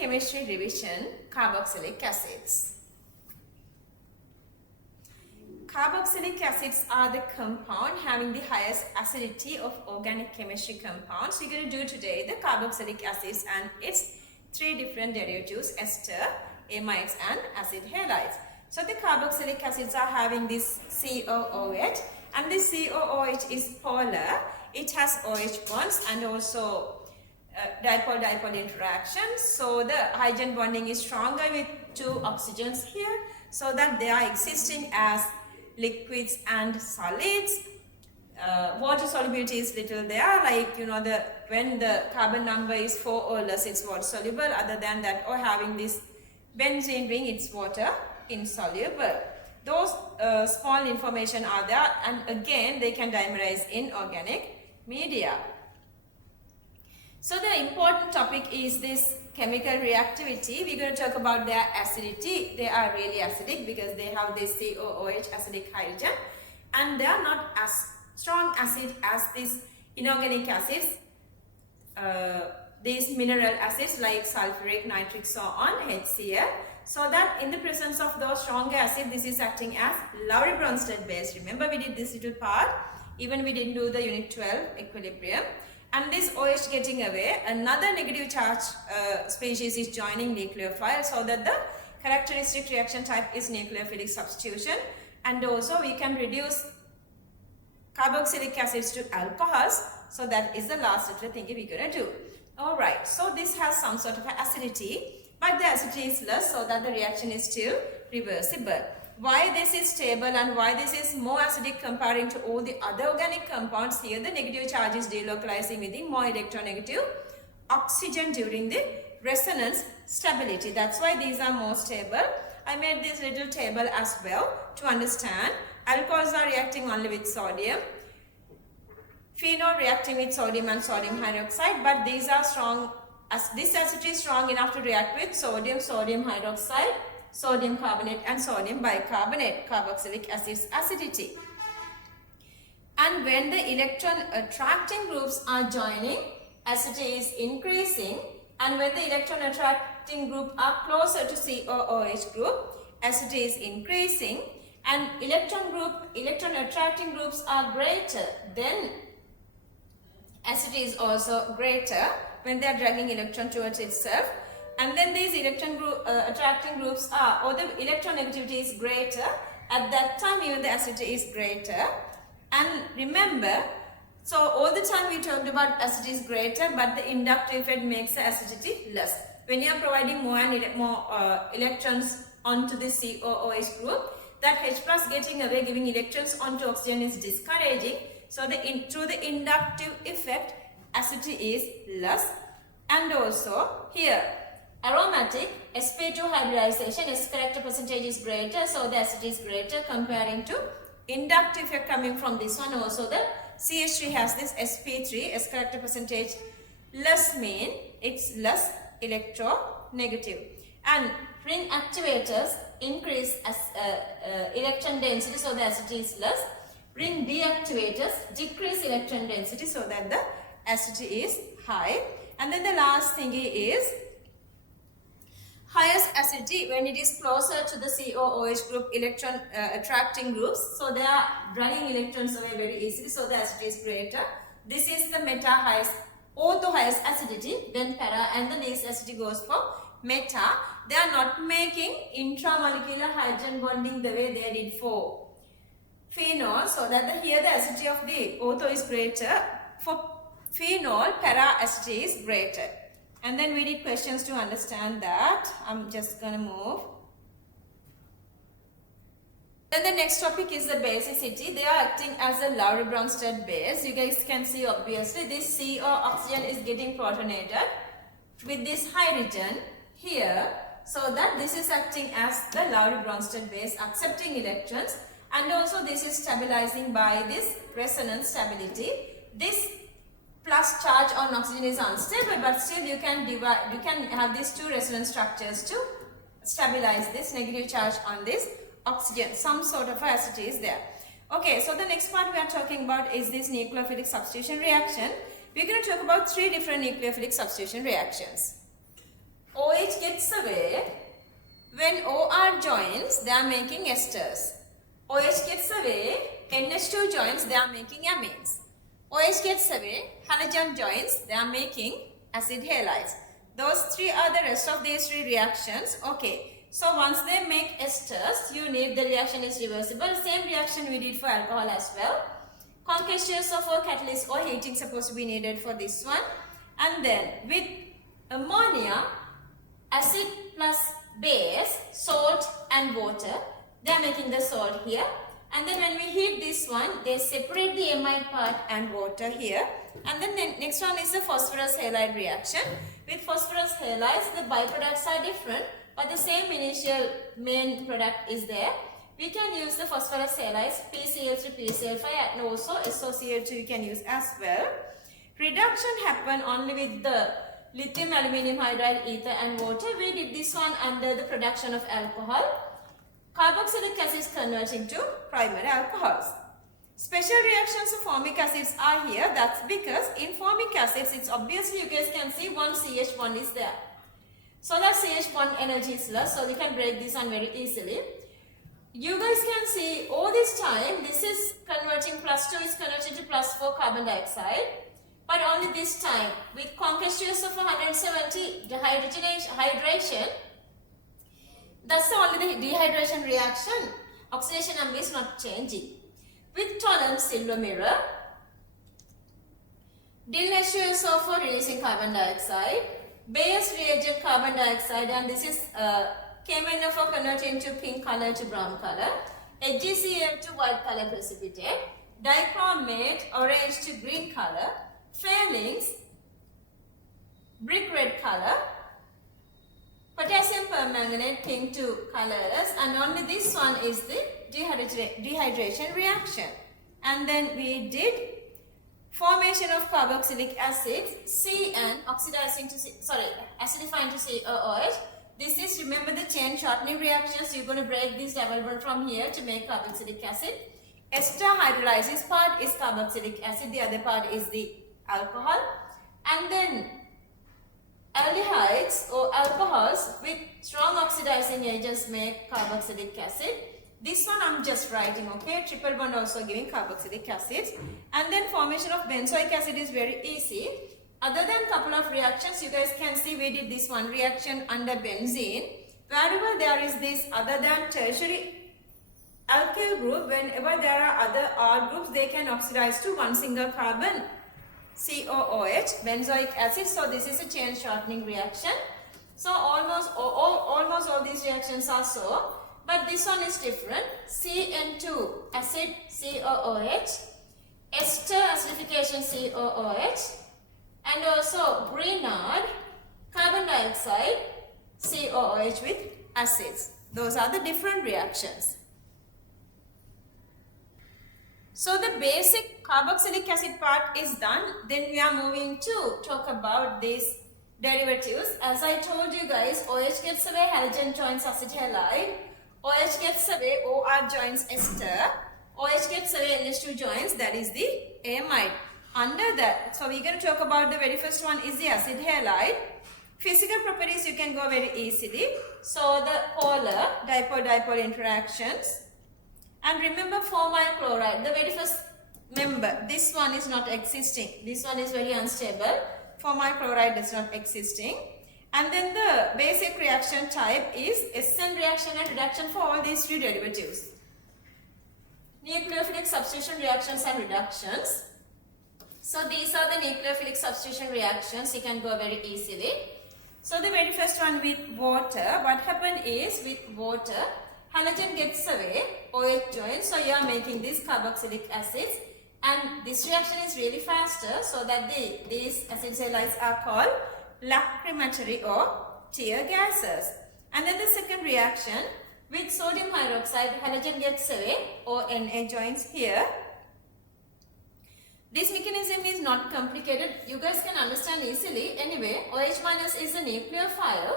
chemistry revision, carboxylic acids. Carboxylic acids are the compound having the highest acidity of organic chemistry compounds. We're going to do today the carboxylic acids and its three different derivatives, ester, amides and acid halides. So the carboxylic acids are having this COOH, and this COOH is polar. It has OH bonds and also dipole-dipole interactions. So the hydrogen bonding is stronger with two oxygens here, so that they are existing as liquids and solids. Water solubility is little there, like when the carbon number is 4 or less, it's water soluble. Other than that, or having this benzene ring, it's water insoluble. Those small information are there, and again they can dimerize in organic media. So the important topic is this chemical reactivity. We're going to talk about their acidity. They are really acidic because they have this COOH, acidic hydrogen, and they are not as strong acid as these inorganic acids, these mineral acids like sulfuric, nitric, so on, HCl. So that in the presence of those stronger acid, this is acting as Lowry-Bronsted base. Remember, we did this little part, even we didn't do the unit 12 equilibrium. And this OH getting away, another negative charge species is joining nucleophile, so that the characteristic reaction type is nucleophilic substitution. And also we can reduce carboxylic acids to alcohols. So that is the last little thing we're going to do. Alright, so this has some sort of acidity, but the acidity is less, so that the reaction is still reversible. Why this is stable and why this is more acidic comparing to all the other organic compounds? Here the negative charge is delocalizing within more electronegative oxygen during the resonance stability. That's why these are more stable. I made this little table as well to understand. Alcohols are reacting only with sodium. Phenol reacting with sodium and sodium hydroxide, but these are strong, as this acidity is strong enough to react with sodium, sodium hydroxide, sodium carbonate and sodium bicarbonate, carboxylic acid's acidity. And when the electron attracting groups are joining, acidity is increasing, and when the electron attracting group are closer to COOH group, acidity is increasing, and electron attracting groups are greater, then acidity is also greater when they are dragging electron towards itself. And then these electron attracting groups are, or the electronegativity is greater, at that time even the acidity is greater. And remember, so all the time we talked about acidity is greater, but the inductive effect makes the acidity less. When you are providing more and more electrons onto the COOH group, that H plus getting away, giving electrons onto oxygen is discouraging. So through the inductive effect, acidity is less. And also here, aromatic sp2 hybridization, S character percentage is greater, so the acidity is greater comparing to inductive effect coming from this one. Also the CH3 has this sp3, S character percentage less, mean it's less electronegative. And ring activators increase as electron density, so the acidity is less. Ring deactivators decrease electron density, so that the acidity is high. And then the last thing is highest acidity when it is closer to the COOH group electron attracting groups. So they are dragging electrons away very easily, so the acidity is greater. This is the meta highest, ortho highest acidity, then para, and the least acidity goes for meta. They are not making intramolecular hydrogen bonding the way they did for phenol, so that here the acidity of the ortho is greater. For phenol, para acidity is greater. And then we did questions to understand that. I'm just going to move. Then the next topic is the basicity. They are acting as a Lowry-Bronsted base. You guys can see obviously this CO oxygen is getting protonated with this hydrogen here. So that this is acting as the Lowry-Bronsted base, accepting electrons. And also this is stabilizing by this resonance stability. This plus charge on oxygen is unstable, but still you can have these two resonance structures to stabilize this negative charge on this oxygen. Some sort of acidity is there. Okay, so the next part we are talking about is this nucleophilic substitution reaction. We're going to talk about three different nucleophilic substitution reactions. OH gets away. When OR joins, they are making esters. OH gets away, NH2 joins, they are making amines. OH gets away, halogen joins, they are making acid halides. Those three are the rest of these three reactions. Okay. So once they make esters, you need the reaction is reversible. Same reaction we did for alcohol as well. Concatenations of a catalyst or heating supposed to be needed for this one. And then with ammonia, acid plus base, salt and water, they are making the salt here. And then when we heat this one, they separate the amide part and water here. And then the next one is the phosphorus halide reaction. With phosphorus halides, the byproducts are different, but the same initial main product is there. We can use the phosphorus halides, PCl3, PCl5, and also SOCl2 you can use as well. Reduction happen only with the lithium aluminum hydride, ether and water. We did this one under the production of alcohol. Carboxylic acid is converting to primary alcohols. Special reactions of formic acids are here. That's because in formic acids, it's obviously you guys can see one CH bond is there. So that CH bond energy is less, so we can break this one very easily. You guys can see all this time, this is converting +2 is converted to +4 carbon dioxide. But only this time, with concatenations of 170 hydration, that's only the dehydration reaction. Oxidation number is not changing. With tolerant silver mirror, Dil H2SO4 releasing carbon dioxide, Bayes reagent carbon dioxide, and this is KMnO4 converted into pink color to brown color, HgCl to white color precipitate, dichromate orange to green color, failings brick red color, potassium permanganate pink to colorless, and only this one is the dehydration reaction. And then we did formation of carboxylic acids, CN oxidizing to acidifying to COOH. This is, remember, the chain shortening reactions. You're going to break this double bond from here to make carboxylic acid. Ester hydrolysis part is carboxylic acid, the other part is the alcohol. And then aldehydes or alcohols with strong oxidizing agents make carboxylic acid. This one I'm just writing, okay? Triple bond also giving carboxylic acids. And then formation of benzoic acid is very easy. Other than couple of reactions, you guys can see we did this one reaction under benzene. Wherever there is this other than tertiary alkyl group, whenever there are other R groups, they can oxidize to one single carbon, COOH, benzoic acid. So this is a chain shortening reaction. So almost all these reactions are so. But this one is different. CN2 acid COOH, ester acidification COOH, and also Grignard carbon dioxide COOH with acids. Those are the different reactions. So the basic carboxylic acid part is done. Then we are moving to talk about these derivatives. As I told you guys, OH gets away, halogen joins acid halide. OH gets away, OR joins ester. OH gets away, NH2 joins, that is the amide. Under that, so we're going to talk about the very first one is the acid halide. Physical properties you can go very easily. So the polar, dipole-dipole interactions. And remember formal chloride, the very first member, this one is not existing. This one is very unstable. Formal chloride is not existing. And then the basic reaction type is SN reaction and reduction for all these three derivatives. Nucleophilic substitution reactions and reductions. So these are the nucleophilic substitution reactions. You can go very easily. So the very first one with water. What happened is with water, halogen gets away, OH joins. So you are making these carboxylic acids. And this reaction is really faster, so that these acid halides are called lacrimatory or tear gases. And then the second reaction with sodium hydroxide, halogen gets away, ONA joins here. This mechanism is not complicated. You guys can understand easily. Anyway, OH minus is a nucleophile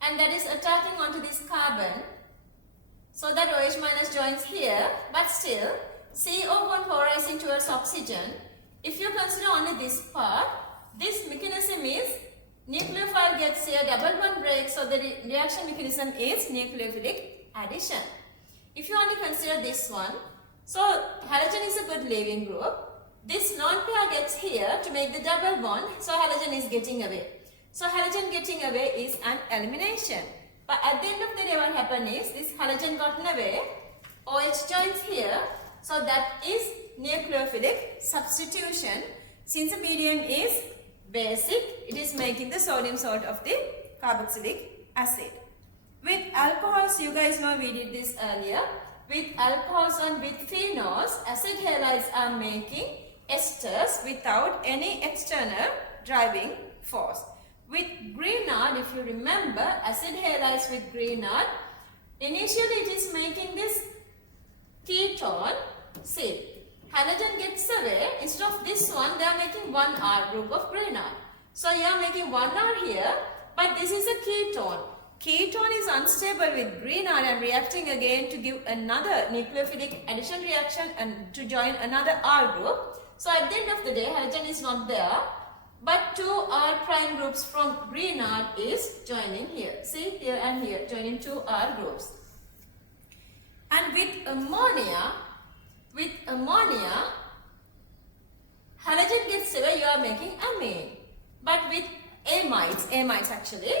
and that is attacking onto this carbon. So that OH minus joins here, but still CO1 polarizing towards oxygen. If you consider only this part, this mechanism is nucleophile pair gets here, double bond breaks, so the reaction mechanism is nucleophilic addition. If you only consider this one, so halogen is a good leaving group. This lone pair gets here to make the double bond, so halogen is getting away. So halogen getting away is an elimination. But at the end of the day, what happened is this halogen gotten away, OH joins here, so that is nucleophilic substitution. Since the medium is basic, it is making the sodium salt of the carboxylic acid. With alcohols, you guys know we did this earlier. With alcohols and with phenols, acid halides are making esters without any external driving force. With Grignard, if you remember, acid halides with Grignard, initially it is making this ketone. See, halogen gets away. Instead of this one, they are making one R group of Grignard. So you are making one R here, but this is a ketone. Ketone is unstable with Grignard and reacting again to give another nucleophilic addition reaction and to join another R group. So at the end of the day, halogen is not there, but two R prime groups from Grignard is joining here. See, here and here, joining two R groups. And with ammonia, halogen gets away, you are making amine. But with amides actually,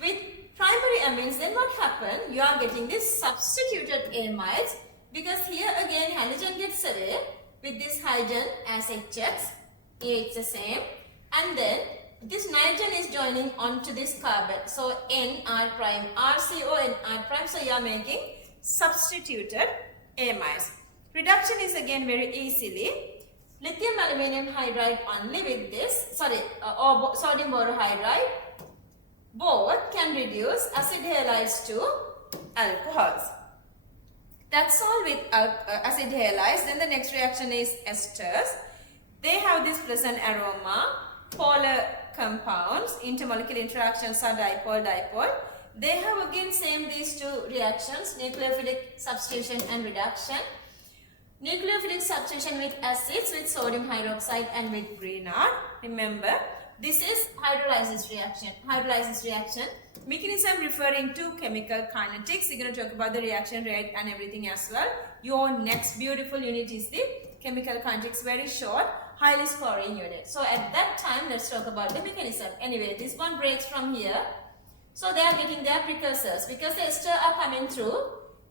with primary amines, then what happen? You are getting this substituted amides, because here again halogen gets away with this hydrogen as HX, here it's the same, and then this nitrogen is joining onto this carbon. So N R prime, RCO N R prime, so you are making substituted amides. Reduction is again very easily. Lithium aluminum hydride only with this, or sodium borohydride, both can reduce acid halides to alcohols. That's all with acid halides. Then the next reaction is esters. They have this pleasant aroma, polar compounds, intermolecular interactions are dipole-dipole. They have again same these two reactions, nucleophilic substitution and reduction. Nucleophilic substitution with acids, with sodium hydroxide and with Grignard. Remember, this is hydrolysis reaction. Mechanism referring to chemical kinetics. We're going to talk about the reaction rate and everything as well. Your next beautiful unit is the chemical kinetics, very short, highly scoring unit. So at that time, let's talk about the mechanism. Anyway, this one breaks from here. So they are getting their precursors because the ester are coming through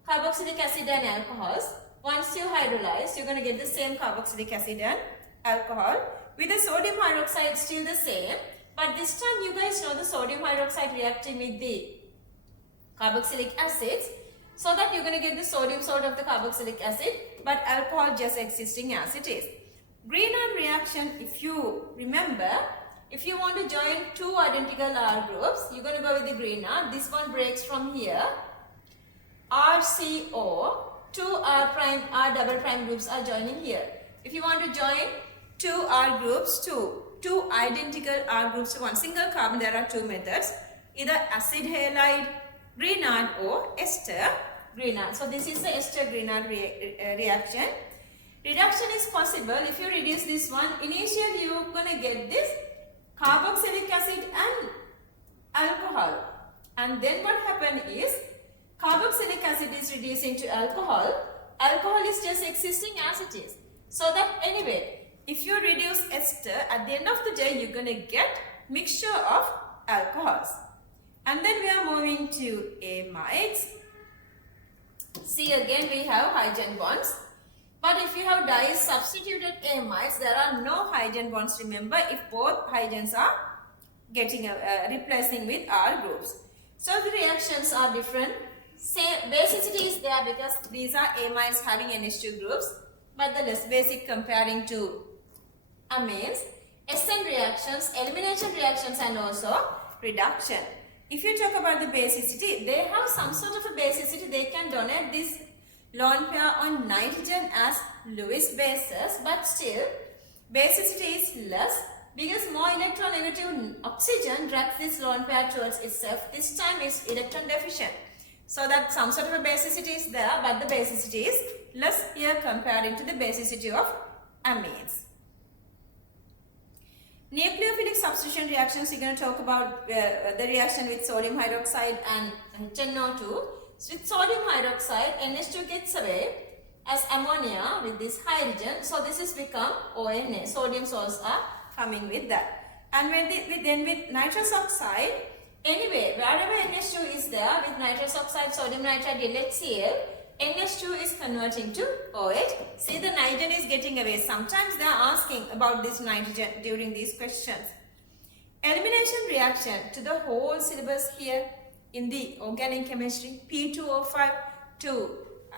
carboxylic acid and alcohols. Once you hydrolyze, you're going to get the same carboxylic acid and alcohol. With the sodium hydroxide, still the same. But this time, you guys know the sodium hydroxide reacting with the carboxylic acids. So that you're going to get the sodium salt of the carboxylic acid. But alcohol just existing as it is. Grignard reaction, if you remember, if you want to join two identical R groups, you're going to go with the Grignard. This one breaks from here. RCO. Two R prime, R double prime groups are joining here. If you want to join two R groups to two identical R groups to one single carbon, there are two methods. Either acid halide Grignard or ester Grignard. So this is the ester Grignard reaction. Reduction is possible if you reduce this one. Initially you're going to get this carboxylic acid and alcohol. And then what happened is carboxylic acid is reducing to alcohol. Alcohol is just existing as it is. So that anyway, if you reduce ester, at the end of the day, you're going to get mixture of alcohols. And then we are moving to amides. See, again we have hydrogen bonds. But if you have dies substituted amides, there are no hydrogen bonds, remember, if both hydrogens are getting replacing with R groups. So the reactions are different. Same basicity is there because these are amides having NH2 groups, but the less basic comparing to amines. SN reactions, elimination reactions, and also reduction. If you talk about the basicity, they have some sort of a basicity. They can donate this lone pair on nitrogen as Lewis bases, but still basicity is less because more electronegative oxygen drags this lone pair towards itself. This time is electron deficient. So that some sort of a basicity is there, but the basicity is less here comparing to the basicity of amines. Nucleophilic substitution reactions, we're going to talk about the reaction with sodium hydroxide and HNO2. So with sodium hydroxide, NH2 gets away as ammonia with this hydrogen. So this has become ONA. Sodium salts are coming with that. And then with nitrous oxide, anyway, wherever NH2 is there, with nitrous oxide, sodium nitride, LHCl, NH2 is converting to OH. See, the nitrogen is getting away. Sometimes they are asking about this nitrogen during these questions. Elimination reaction to the whole syllabus here in the organic chemistry, P2O5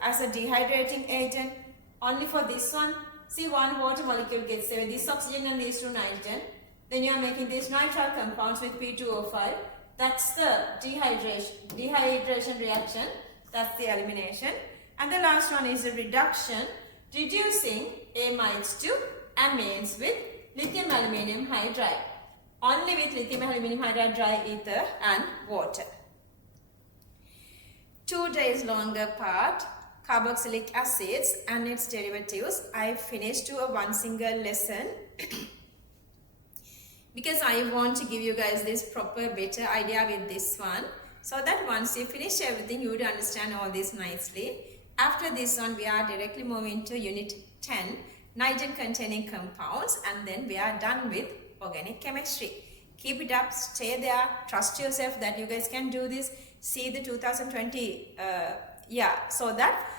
as a dehydrating agent. Only for this one, see, one water molecule gets away, this oxygen and these two nitrogen. Then you are making these nitrile compounds with P2O5. That's the dehydration reaction. That's the elimination. And the last one is the reduction, reducing amides to amines with lithium aluminium hydride. Only with lithium aluminium hydride, dry ether and water. 2 days longer part, carboxylic acids and its derivatives. I finished to one single lesson because I want to give you guys this proper better idea with this one, so that once you finish everything you would understand all this nicely. After this one we are directly moving to unit 10, nitrogen containing compounds, and then we are done with organic chemistry. Keep it up, stay there, trust yourself that you guys can do this. See the 2020 so that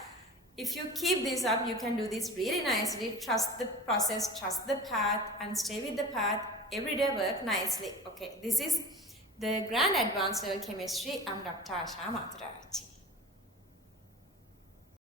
if you keep this up you can do this really nicely. Trust the process, trust the path, and stay with the path. Everyday work nicely. Okay, this is the Grand Advanced Level Chemistry. I'm Dr. Asha Mathotaarachchi.